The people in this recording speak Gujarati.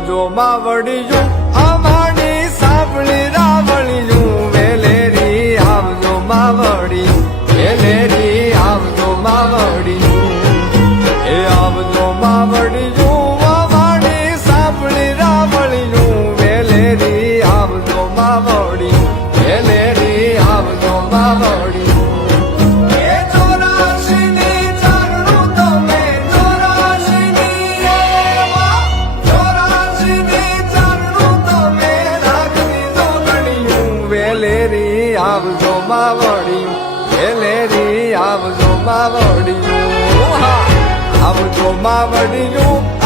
આવજો માવડિયું અમારી સાંભળી રાવળિયું વેલેરી આવજો માવડિયું વેલેરી આવજો માવડિયું એ આવજો માવડિયું અમારી સાંભળી રાવળિયું વેલેરી આવજો માવડિયું વેલેરી આવજો માવડિયું આવજો માવડિયું વેલેરી આવજો માવડિયું આવજો માવડિયું